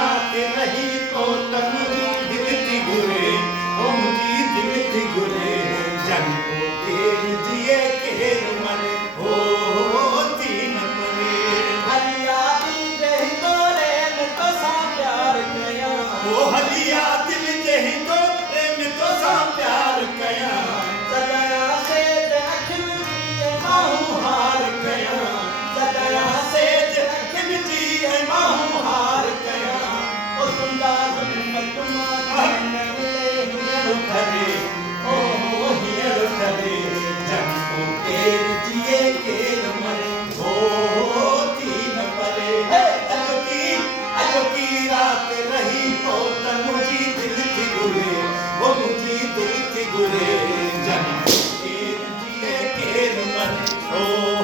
रात रही तो तमुजी दिल थी गुरे ओ मुझी दिल थी गुरे जन को केर जिए केर मरे हो तीन मरे हलिया दिल जही तोरे में तो सा प्यार कया ओ हलिया दिल जही तोरे में तो सा प्यार कया सदया से अखिल दिए माहू हार कया सदया से अखिल जी माहू हार कया ओ तुंदा मतमा नले करे ओ हियर करे जन को केर जिए केर मरे ओ तीन परे अजो की रात रही तो मुझी दिल थी गुरे वो मुझी दिल थी गुरे जन को केर जिए केर मरे ओ